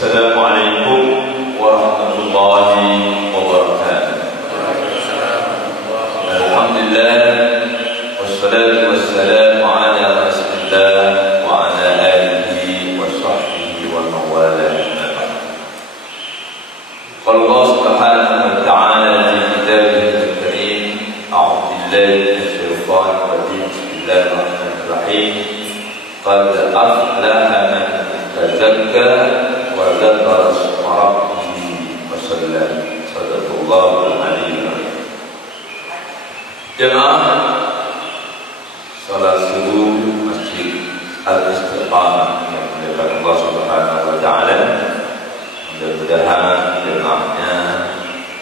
Assalamualaikum warahmatullahi wabarakatuh. Alhamdulillah, wassalatu wassalamu ala rasulillah wa ala alihi wa sahbihi wa mawala. Qala Allah subhanahu wa ta'ala fi kitabihil karim, a'udzu billahi minasy syaithanir rajim. Bismillahirrahmanirrahim. Qad aflaha man tazakka wa dzakara isma rabbih wa shalla. Shadaqallahul aliyyul azim. Jemaah salat subuh Masjid Al-Istiqamah yang dimuliakan Allah Subhanahu wa taala, mudah-mudahan jemaahnya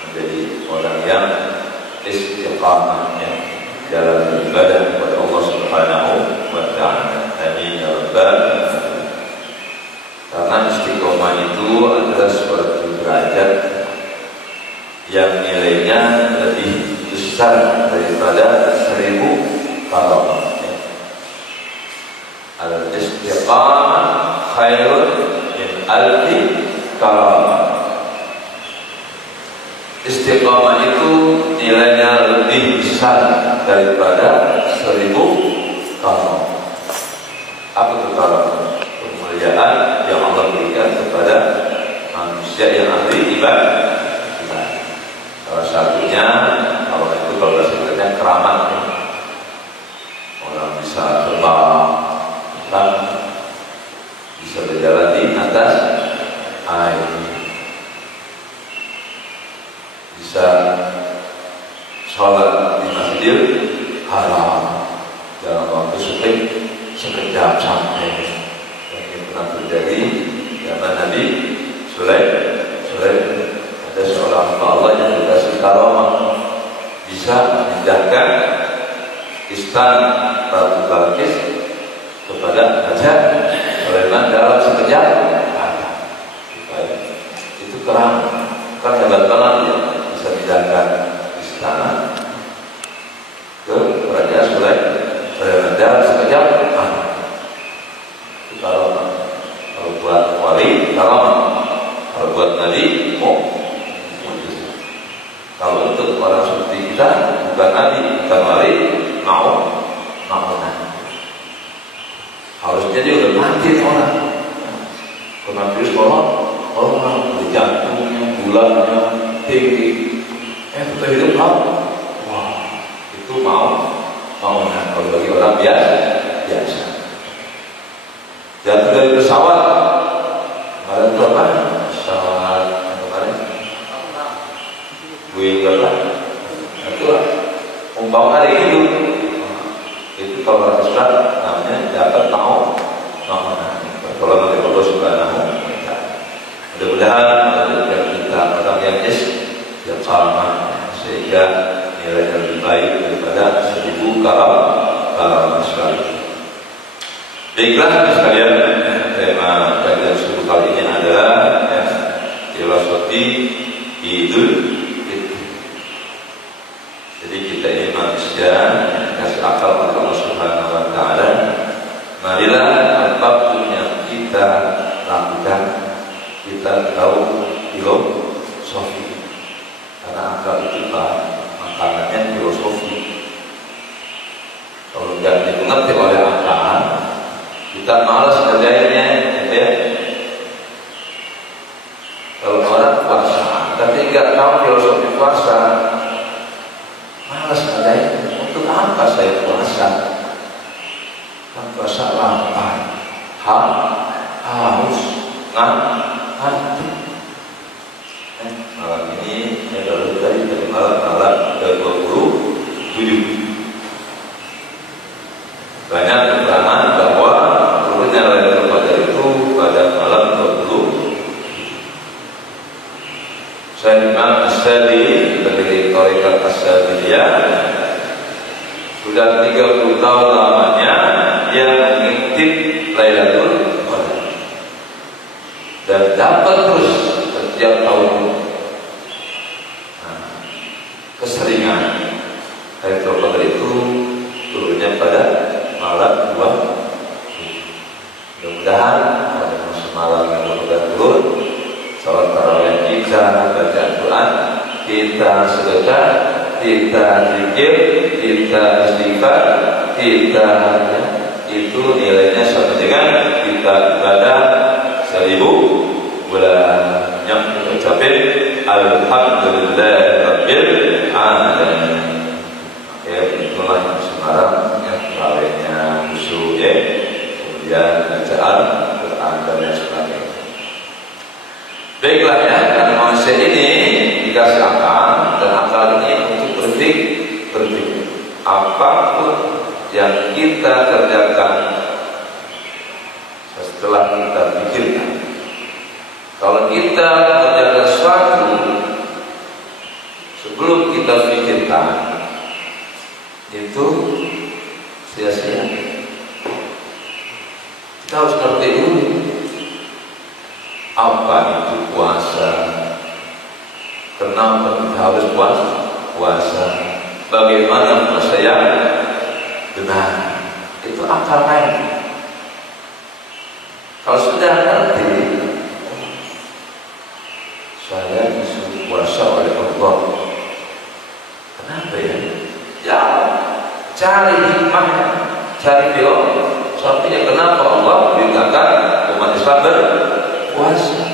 menjadi orang yang istiqamah dalam beribadah kepada Allah Subhanahu wa taala. Amin ya rabbal alamin. Karena istiqomah itu adalah suatu derajat yang nilainya lebih besar daripada 1000 karamah. Al-istiqamah khairun min alfi karamah. Istiqamah itu nilainya lebih besar daripada 1000 karamah. Apa itu karamah? Kemuliaan yang Allah berikan kepada manusia yang ahli ibadah. Salah satunya kalau bahasa keramat, orang bisa terbang, bisa berjalan di atas air, bisa sholat di Masjidil Haram dalam waktu sekejap sampai. Ini pernah terjadi zaman Nabi Sulaiman. Ada seorang hamba Allah yang dikasih karamah, bisa memindahkan istana Ratu Balqis kepada Raja Sulaiman dalam sekejap mata. Itu keramat, kan hebat banget ya, bisa memindahkan istana ke Raja Sulaiman dalam sekejap mata. Itu karamah. Kalau buat wali karamah, kalau buat nabi mukjizat. Kalau untuk orang seperti kita, bukan nabi, bukan wali, mau harusnya dia udah mati orang. Kena virus orang dari jantungnya, gulanya tinggi. Kita hidup wah, itu mau. Kalau bagi orang biasa. Jatuh dari pesawat, kemarin itu apa? Pesawat kemarin Boeing berapa? Itulah umpama hari hidup. Itu kalau orang Islam namanya dapat mau pertolongan dari Allah Subhanahu wa taala. Mudah-mudahan kita orang yang istiqamah sehingga nilai lebih baik daripada 1000 karamah sekali. Baiklah sekalian, tema kajian subuh kali ini adalah filosofi Idul Fitri. Jadi kita ini manusia kasih akal oleh Allah Subhanahu wa taala. Marilah apapun yang kita lakukan, kita tahu filosofi. Karena akal itu makanannya filosofi. Kalau tidak dimengerti oleh akal, kita malas kerjainnya, ya. Kalau orang puasa, tapi nggak tahu filosofi puasa, malas kerjain. Untuk apa saya puasa? Kan puasa lapar, haus, ngantuk. Malam ini saya dari malam 27. Banyak keterangan bahwa turunnya Lailatul Qadar itu pada malam 20. Saya Imam As-Sadi dari Thariqat As-Sadiyah sudah 30 tahun lamanya dia mengintip Lailatul Qadar dan dapat terus setiap tahun. Keseringan Lailatul Qadar itu turunnya pada malam 2. Mudah-mudahan pada malam yang sudah turun kita sedekah, kita zikir, kita istighfar, kita itu nilainya sama dengan kita ibadah 1000 bulan. Yang kita ucapin Alhamdulillahirabbil alamin. Ya, itulah yang Semarang yang kawinnya khusyuk ya, kemudian bacaan Quran dan lain sebagainya. Baiklah ya, karena manusia ini dikasih akal dan akal ini untuk berpikir apapun yang kita kerjakan setelah kita pikirkan. Kalau kita mengerjakan sesuatu sebelum kita pikirkan, itu sia-sia. Kita harus ngerti dulu apa itu puasa, kenapa kita harus puasa, bagaimana puasa yang benar. Itu akal lain. Kalau sudah ngerti, saya disuruh puasa oleh Allah. Kenapa ya? Ya, cari hikmahnya, cari teori. Sampai kenapa Allah beritakan umat Islam berpuasa?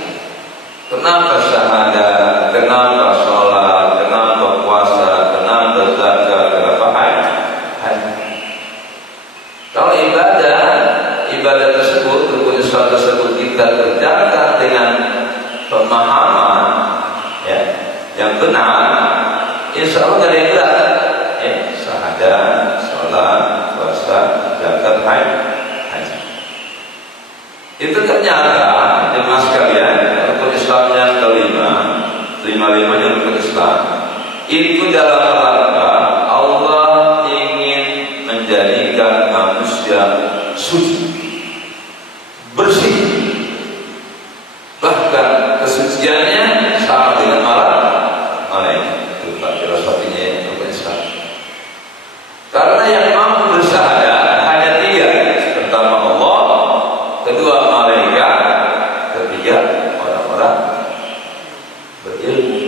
Kenapa syahadat? Kenapa sholat? Kenapa puasa? Kenapa zakat? Kenapa haji? Kalau ibadah tersebut, rukun Islam tersebut kita kerjakan dengan pemahaman ya, yang benar, insya Allah dari yang berat ya, syahadat, sholat, puasa, zakat, haji. Itu ternyata jemaah sekalian, rukun Islam yang lima-limanya rukun Islam itu dalam rangka Allah ingin menjadikan manusia suci, bersih, bahkan kesuciannya sama dengan malaikat. Itu tak filosofinya ya, rukun Islam. Karena yang mampu bersyahadat hanya 3. Pertama Allah, kedua malaikat, ketiga orang-orang berilmu.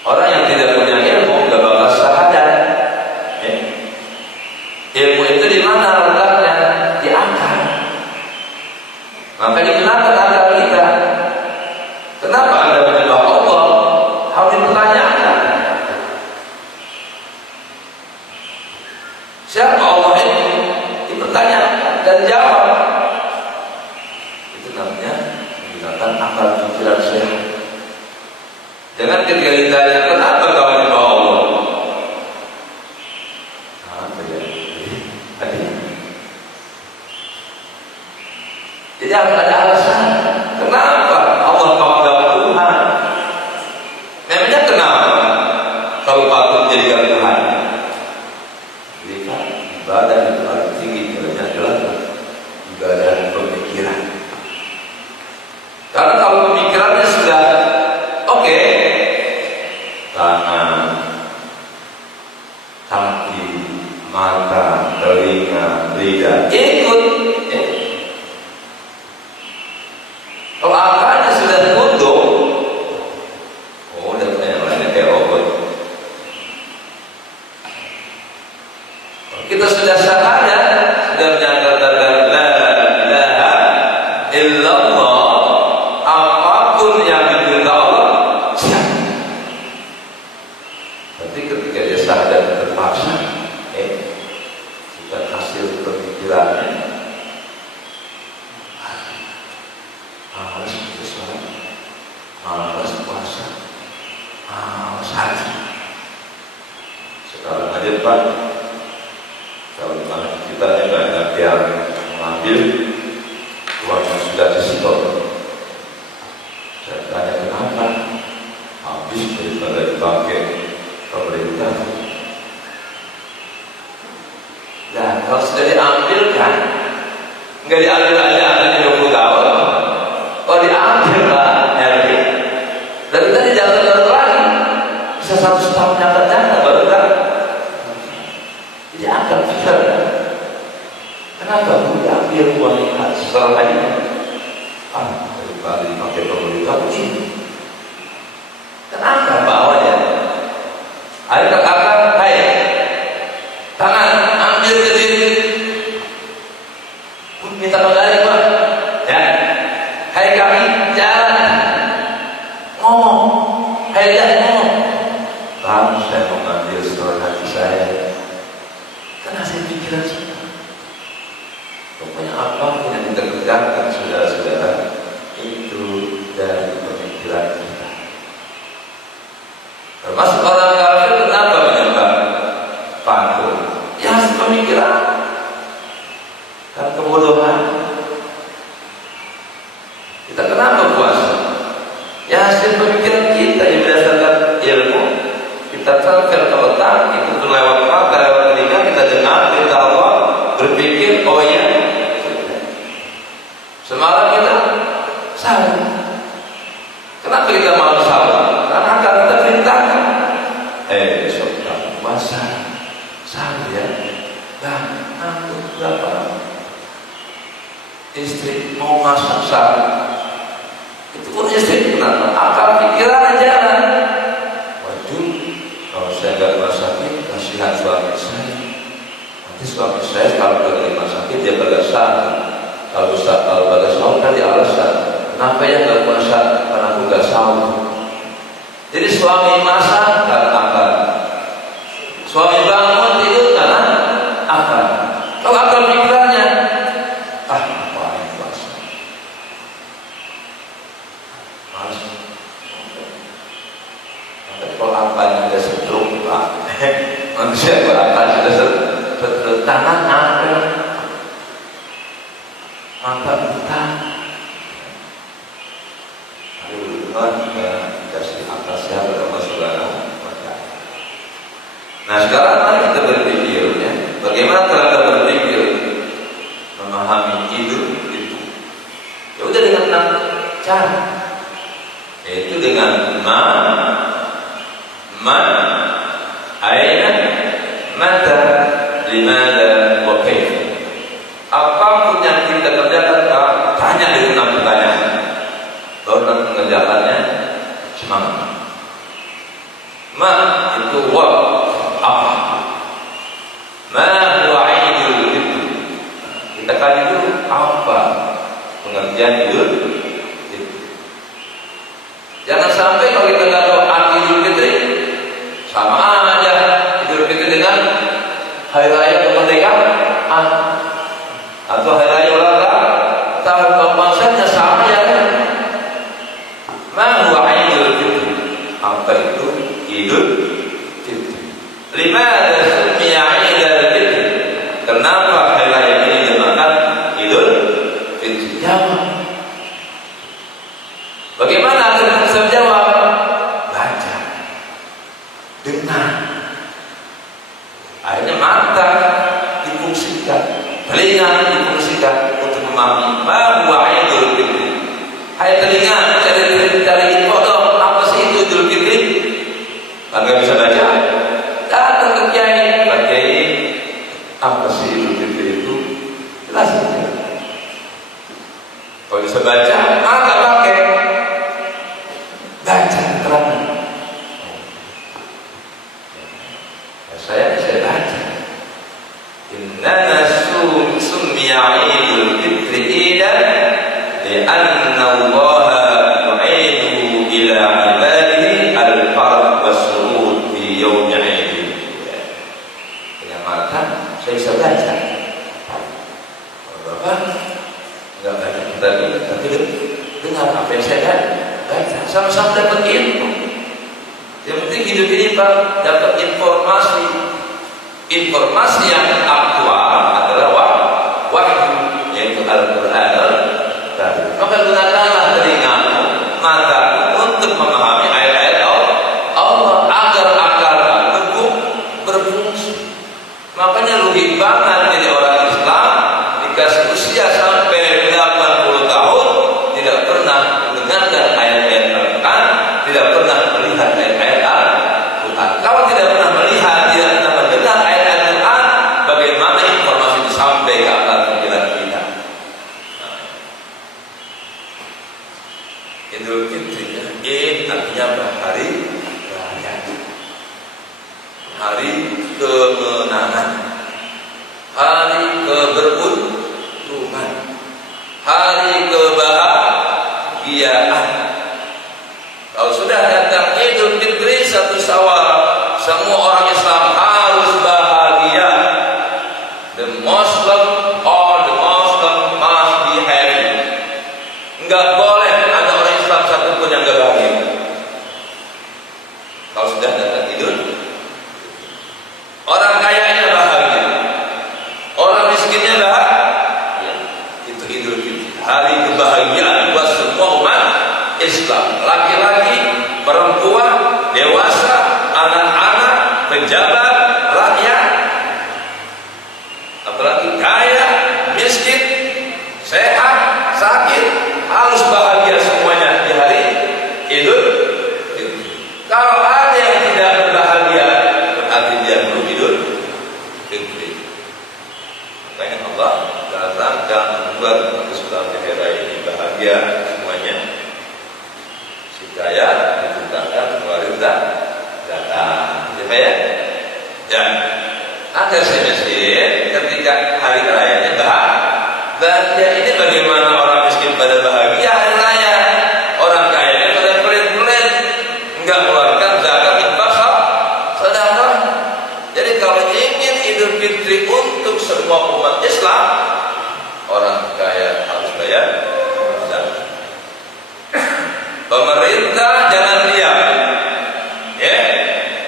Orang yang tidak punya ilmu gak bakal syahadat ya. Ilmu itu di mana letaknya? Di akal. Maka digunakan akal kita. Kenapa Anda menyembah Allah? Harus dipertanyakan. Siapa Allah ini? Dipertanyakan dan jawab. Itu namanya menggunakan akal pikiran sehat. Jangan ketika ditanya kenapa kau menyembah Allah? Apa ya? Jadi harus ada alasan. Kenapa Allah panggil Tuhan? Memangnya kenapa kalau patut menjadikan Tuhan? Lihat, ibadah yang paling tinggi nilainya adalah ibadah pemikiran. Karena kalau pemikirannya sudah oke, tangan, kaki, mata, telinga, lidah ikut. Kalau akalnya sudah tunduk, oh udah yang lainnya kayak robot. Kita sudah syahadat, sudah menyatakan la ilaha illallah, apapun yang diminta Allah siap. Tapi ketika dia syahadat terpaksa, sudah hasil pemikirannya, harus sholat, harus puasa, harus haji. Sekarang aja Pak, kalau kita banyak yang mengambil uangnya sudah disetor. Saya tanya kenapa? Habis daripada dipakai pemerintah. Nah, kalau sudah diambil kan, nggak diambil aja hanya 20 tahun. Kalau diambil lah, RP. Dari tadi jangan terlalu lagi. Bisa 100 tahun nyata-nyata baru kan. Jadi akal pikir. Kenapa aku diambil uang ini setelah ini? Daripada dipakai pemerintah begini. Kenapa? Hai kaki, jalan. Ngomong. Hai dah ngomong. Lalu saya mengambil seluruh hati saya. Karena saya pikiran semua. Pokoknya apapun yang kita kerjakan, saudara-saudara, itu dari pemikiran kita. Termasuk orang kafir, kenapa menyembah patung? Ya hasil pemikiran. Karena kebodohan. Kita kenapa puasa? Ya hasil pemikiran kita yang berdasarkan ilmu. Kita transfer ke otak, itu lewat mata, lewat telinga, kita dengar berita Allah, berpikir, oh iya. Semalam kita salah. Kenapa kita malam salah? Karena akan kita perintahkan. Besok kita puasa. Salah ya. Dan antum berapa? Istri mau masak salah. Itu pun istri kenapa? Akal pikiran jalan. Waduh, kalau saya nggak masakin, kasihan suami saya. Nanti suami saya kalau lagi masakin dia kagak salah. Kalau pada sahur kan dia alasan, kenapa ya nggak puasa? Karena aku nggak sahur. Jadi suami masak karena akal, suami bangun tidur karena akal. Kalau akal pikirannya, ngapain puasa? Mas, kalau akalnya sudah setrum, manusia berakal sudah setrum, tangan akal. Mata buta. Tuhan dikasih akal sehat kepada saudara. Nah sekarang mari kita berpikir ya, bagaimana cara berpikir memahami hidup itu. Ya udah dengan 6 cara. Yaitu dengan man, aina, mata, limada, wa kaifa. Apapun yang kita kerjakan, tanya dengan 6 pertanyaan. Baru nanti mengerjakannya semangat. Ma itu wa apa? Ma huwa aidul fitri. Kita kaji dulu apa pengertian idul fitri. Jangan sampai kalau kita nggak tahu arti idul fitri, sama aja idul fitri dengan hari raya kemerdekaan atau hari raya ulang tahun kemasannya sama ya kan? Ma huwa aidul fitri. Apa itu idul fitri? Limada sumiya aidul fitri? Kenapa hari raya ini dinamakan idul fitri? Jawab. Bagaimana akan bisa jawab? Baca, dengar. Akhirnya mata difungsikan, telinga difungsikan untuk memahami bahwa Idul Fitri. Hai telinga, cari info dong, apa sih itu Idul Fitri? Enggak bisa baca. Datang ke kiai, Pak Kiai, apa sih Idul Fitri itu? Jelas saja. Kalau bisa baca, maka pakai baca terang. Saya baca. Inna summiya Idul Fitri idan li'anna Allah yu'idu ila ibadihi al-farah wa surur fi yawmi Idul. Dengan mata saya bisa baca. Bapak enggak baca tapi dengar apa yang saya baca. Sama-sama dapat ilmu. Yang penting hidup ini Pak dapat informasi yang aktual adalah wahyu, yaitu Al-Quran. Maka gunakanlah telingamu, matamu untuk memahami ayat-ayat Allah agar akal kamu berfungsi. Makanya lebih banget jadi orang Islam dikasih usia sampai 80 tahun tidak pernah mendengarkan ayat-ayat Al-Quran, tidak pernah melihat ayat-ayat Al-Quran. Kalau tidak pernah melihat, tidak pernah mendengar ayat-ayat Al-Quran, bagaimana informasi itu sampai ke akal pikiran kita? Idul Fitri, artinya hari raya, hari kemenangan, hari keberuntungan, hari kebahagiaan. kebahagiaan. Kalau sudah datang Idul Fitri 1 Syawal, semua orang Islam harus bahagia. The Muslim or the Muslim must be happy. Enggak boleh ada orang Islam satupun yang enggak bahagia. Kalau sudah datang Idul, orang kayanya bahagia, orang miskinnya bahagia. Itu Idul Fitri, hari kebahagiaan buat semua umat Islam, laki-laki, perempuan, dewasa, anak-anak, pejabat, rakyat, apalagi kaya, miskin, sehat, sakit, harus bahagia semuanya di hari Idul Fitri. Kalau ada yang tidak berbahagia, berarti dia belum Idul Fitri. Makanya Allah datang membuat umat Islam di hari raya ini bahagia semuanya. Si kaya diciptakan keluarin datang, gitu ya? Ya. Ada miskin ketika hari rayanya bahagia. Ini bagaimana orang miskin pada bahagia hari raya, orang kaya pada pelit-pelit, enggak mengeluarkan zakat, infak, sedekah. Jadi kalau ingin Idul Fitri untuk semua umat Islam, orang kaya harus bayar zakat. Pemerintah jangan diam, ya,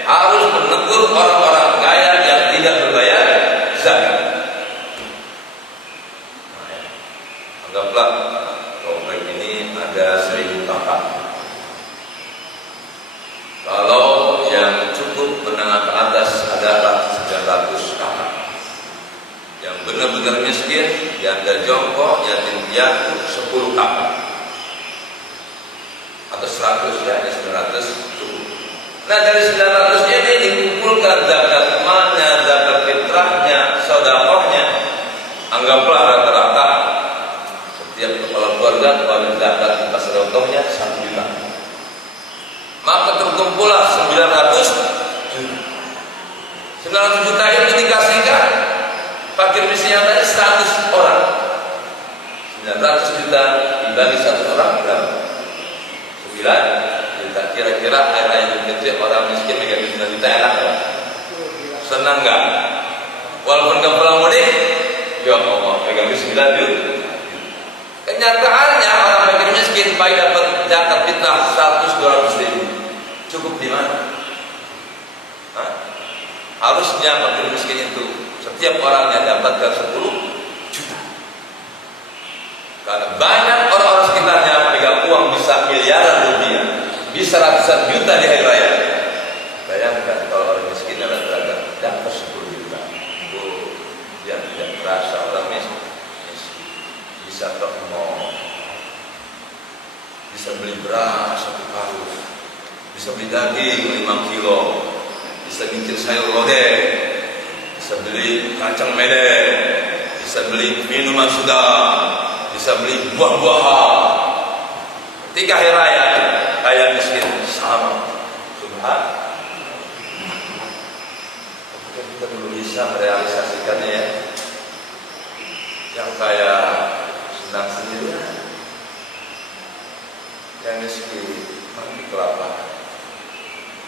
harus menegur orang-orang kaya yang tidak berbayar zakat. Anggaplah komplek ini ada 1000 kakak. Kalau yang cukup menengah ke atas adalah 900 kakak. Yang benar-benar miskin, janda jongkok, yatim piatu 10 kakak. Atau 100 ya, 900 cukup. Nah dari 900 ini dikumpulkan zakat malnya, zakat fitrahnya, sedekahnya. Anggaplah rata-rata setiap kepala keluarga keluarin zakat infak sedekahnya 1 juta. Maka terkumpullah 900 juta. 900 juta itu dikasihkan fakir miskin yang tadi 100 orang. 900 juta dibagi 1 orang berapa? 9 juta. Kira-kira hari raya Idul Fitri orang miskin megang 9 juta enak nggak? Senang nggak? Walaupun nggak pulang mudik, ya Allah megang 9 juta. Kenyataannya orang fakir miskin baik dapat zakat fitrah 100-200 ribu. Cukup di mana? Harusnya fakir miskin itu setiap orangnya dapatkan 10 juta. Karena banyak orang-orang sekitarnya memegang uang bisa miliaran rupiah, bisa ratusan juta di hari raya. Bayangkan kalau orang miskin dapat 10 juta. Dia tidak merasa orang miskin. Bisa ke mall, bisa beli beras 1 karung, bisa beli daging 5 kilo, bisa bikin sayur lodeh, bisa beli kacang mede, bisa beli minuman segar, bisa beli buah-buahan. Ketika hari raya, kaya miskin sama. Subhanallah. Kita belum bisa merealisasikannya ya. Yang kaya senang sendirian, yang miskin mati kelaparan,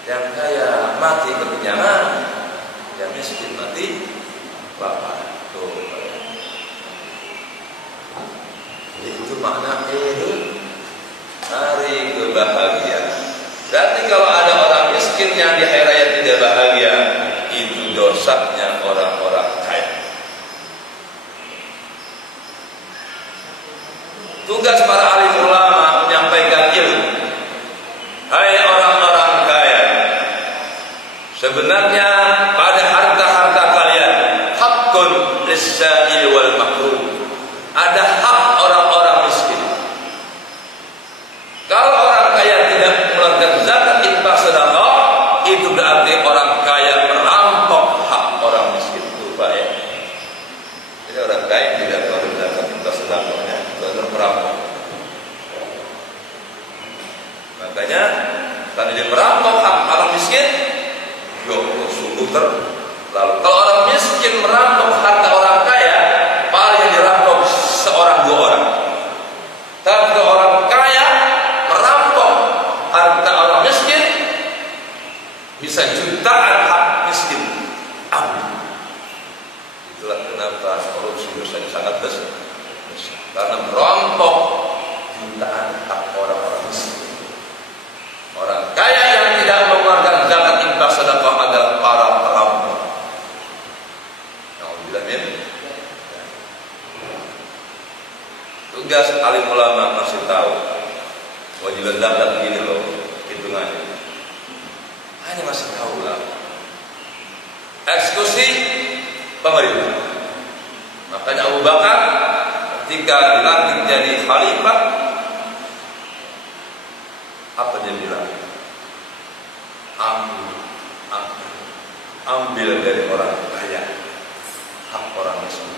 yang kaya mati kekenyangan, yang miskin mati kelaparan. Tuh, itu makna Idul, hari kebahagiaan. Berarti kalau ada orang miskin yang di hari raya tidak bahagia, itu dosanya orang-orang kaya. Tugas para alim ulama menyampaikan ilmu. Hai orang-orang kaya, sebenarnya pada harta-harta kalian hakun lis-sa'il wal mahrum. Ada hak orang-orang miskin. Kalau orang kaya tidak mengeluarkan zakat infak sedekah, itu berarti orang kaya merampok hak orang miskin. Itu Pak ya. Jadi orang kaya tidak mengeluarkan zakat infak sedekahnya, merampok. Makanya karena dia merampok hak orang miskin, sungguh terlalu. Kalau orang miskin merampok harta orang kaya, paling dirampok 1-2 orang. Tapi kalau orang kaya bisa jutaan hak miskin ambil. Itulah kenapa korupsi dosanya sangat besar, karena merompok jutaan hak orang-orang miskin. Orang kaya yang tidak mengeluarkan zakat infak sedekah adalah para perampok. Nauzubillah min. Tugas alim ulama masih tahu kewajiban zakat begini loh hitungannya. Hanya masih tahu lah. Eksekusi pemerintah. Makanya Abu Bakar ketika dilantik jadi khalifah, apa dia bilang? Ambil dari orang kaya hak orang miskin,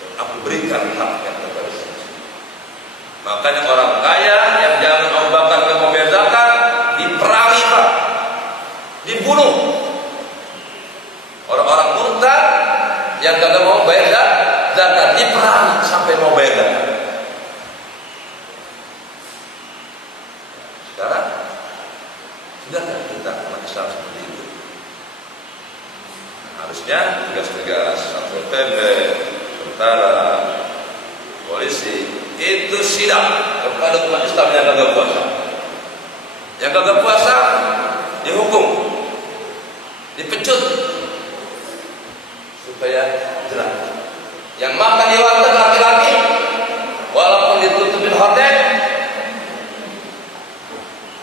dan aku berikan haknya kepada miskin. Makanya orang kaya yang jangan Abu Bakar ke mobil zakat diperangi Pak, dibunuh. Orang-orang murtad yang kagak mau bayar zakat diperangi sampai mau bayar zakat. Sekarang sudahkah kita umat Islam seperti itu? Harusnya tugas-tugas Satpol PP, tentara, polisi itu sidang kepada umat Islam yang kagak puasa. Yang kagak puasa dihukum, dipecut supaya jelas. Yang makan di warteg laki-laki walaupun ditutupin hordeng,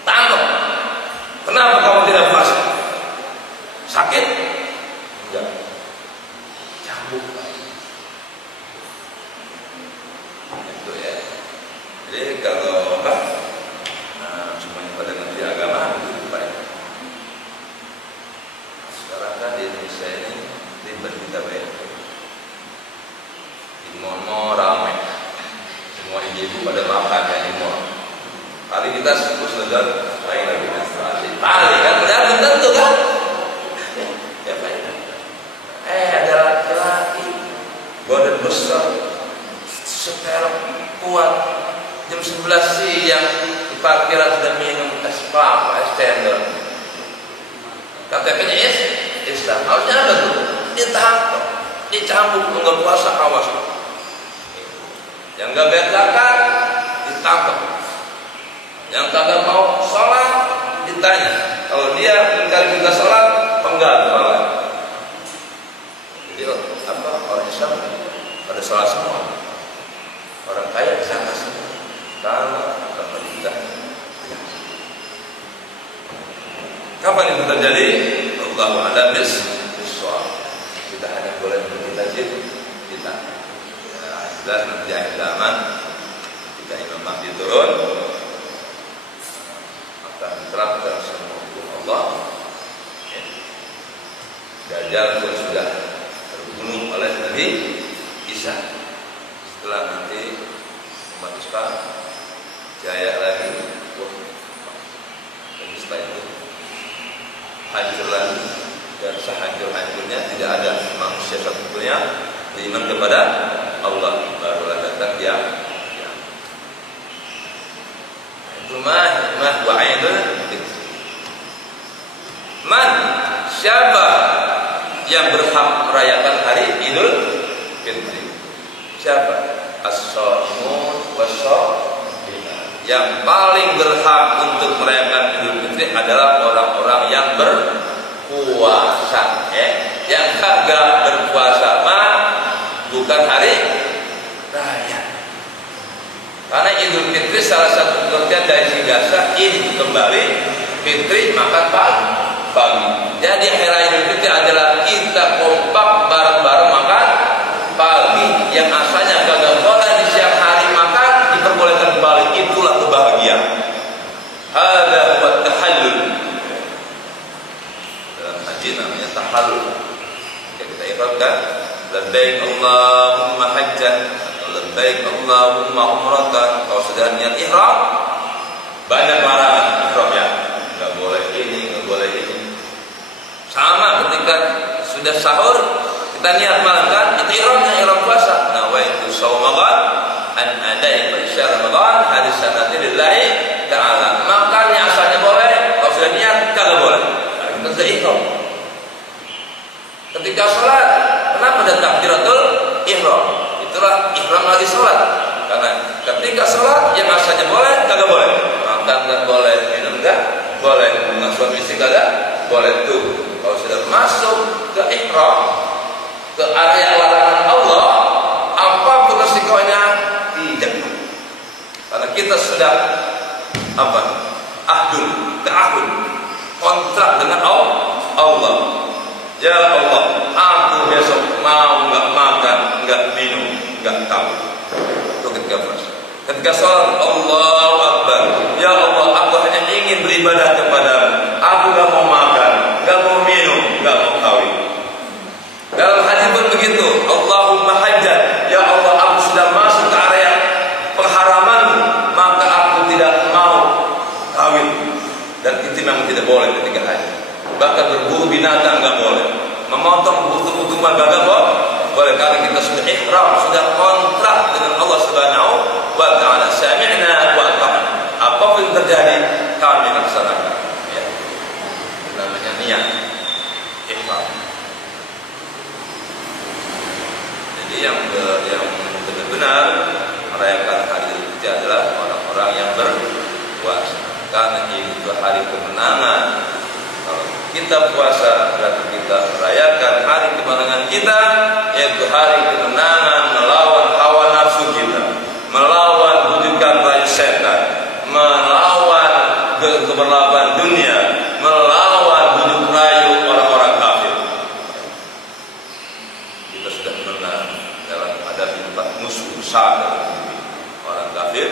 tangkap. Kenapa kamu tidak puasa? Sakit? Enggak. Cambuk. Itu ya. Jadi kalau semuanya pada ngerti agama gitu Pak. Sekarang kan di Indonesia ini ribet kita Pak. Di mall ramai. Semua ibu pada makan ya di mall. Kali kita sebut saja lain lagi menstruasi. Kali kan belum tentu kan? Ya Pak. Ada laki-laki badan besar, sekarang kuat, jam 11 siang di parkiran sudah minum es kelapa, es cendol. KTP-nya Islam. Harusnya apa tuh? Ditangkap, dicambuk, nggak puasa awas. Yang nggak bayar zakat ditangkap. Yang kagak mau sholat ditanya. Kalau dia ingkar kita sholat, penggal kepala. Jadi orang Islam pada sholat semua. Orang kaya zakat semua. Kalau pemerintah. Kapan itu terjadi? Allahu a'lam bishawab. Kita hanya boleh berkitajib kita. Jelas nanti akhir zaman kita Imam Mahdi turun, maka diterapkan semua hukum Allah. Dajjal pun sudah terbunuh oleh Nabi Isa. Setelah nanti umat Islam jaya lagi, dan setelah itu hancur lagi, dan sehancur-hancurnya tidak ada manusia satu-satunya beriman kepada Allah, barulah datang dia. Itu hikmah wa ainul fitr. Man, siapa yang berhak merayakan hari Idul Fitri? Siapa? As-shaimun was-shaimin. Yang paling berhak untuk merayakan Idul Fitri adalah orang-orang yang berpuasa. Yang kagak berpuasa mah bukan hari raya. Karena Idul Fitri salah satu pengertian dari sigasa ini kembali, fitri makan pagi. Jadi hari raya Idul Fitri adalah kita kompak bareng-bareng makan pagi. Yang asalnya kagak boleh di siang hari makan, diperbolehkan kembali. Itulah kebahagiaan. Ada buat tahallul. Dalam haji namanya tahallul. Kita ikhlaskan labbaik Allahumma hajjan atau labbaik Allahumma umratan. Kalau sudah niat ihram, banyak larangan ihramnya. Enggak boleh ini, enggak boleh ini. Sama ketika sudah sahur, kita niat malam kan, itu ihramnya ihram puasa. Nawaitu shaumagan an adai syahr Ramadan hadis sanati lillahi ta'ala. Makannya asalnya boleh, kalau sudah niat kagak boleh. Kita sudah apa? Ta'ahud, kontrak dengan Allah. Ya Allah, aku besok mau nggak makan, nggak minum, nggak tahu. Itu ketika puasa. Ketika sholat, Allahu Akbar. Ya Allah, aku hanya ingin beribadah kepadamu. Aku nggak mau makan, nggak mau minum, nggak mau kawin. Dalam hadis pun begitu. Allahumma hajjat. Ya Allah, aku sudah masuk ke area pengharaman, maka aku tidak mau kawin. Dan itu memang tidak boleh ketika haji. Bahkan berburu binatang nggak boleh. Memotong butuh-butuhan nggak boleh. Karena kita sudah ihram, sudah kontrak dengan Allah Subhanahu wa Ta'ala. Sami'na wa ata'na. Apapun yang terjadi, kami laksanakan. Ya. Itu namanya niat ihram. Jadi yang benar-benar merayakan hari Idul Fitri adalah orang-orang yang berpuasa. Karena itu hari kemenangan. Kalau kita puasa berarti kita merayakan hari kemenangan kita, yaitu hari kemenangan melawan hawa nafsu kita, melawan bujukan rayu setan, melawan keberlambaan dunia, melawan bujuk rayu orang-orang kafir. Kita sudah menang dalam menghadapi 4 musuh besar dalam hidup. Orang kafir,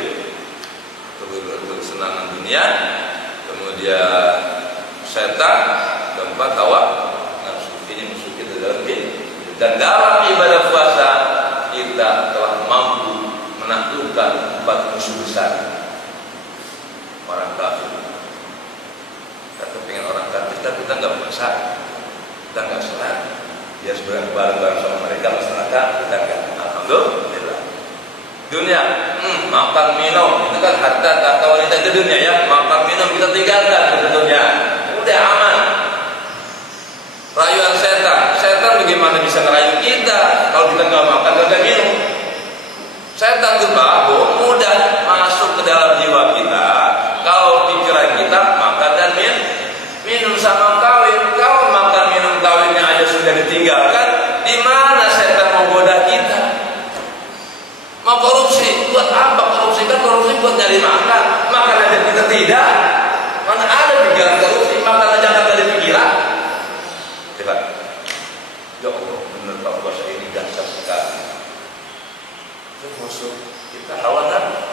kesenangan dunia, kemudian setan, keempat hawa nafsu. Ini musuh kita dalam hidup. Dan dalam ibadah puasa kita telah mampu menaklukkan 4 musuh besar. Orang kafir. Kita pengen orang kafir, kita nggak puasa, kita nggak sholat. Dia sebenarnya bareng-bareng sama mereka masyarakat, kita nggak. Alhamdulillah. Dunia, makan minum itu kan harta kata wanita di dunia ya. Makan minum kita tinggalkan di dunia. Udah aman. Rayuan setan bagaimana bisa ngerayu kita kalau kita nggak makan, nggak minum? Setan itu bagus, mudah masuk ke dalam jiwa kita. Kalau pikiran kita makan dan minum sama kawin. Kalau makan minum kawinnya aja sudah ditinggalkan, di mana setan mau goda kita? Mau korupsi, buat apa korupsi? Kan korupsi buat nyari makan aja kita tidak. Mana ada pikiran korupsi, makan aja nggak ada pikiran. Coba, ya Allah, benar Pak puasa ini dahsyat sekali. Itu musuh kita hawa nafsu.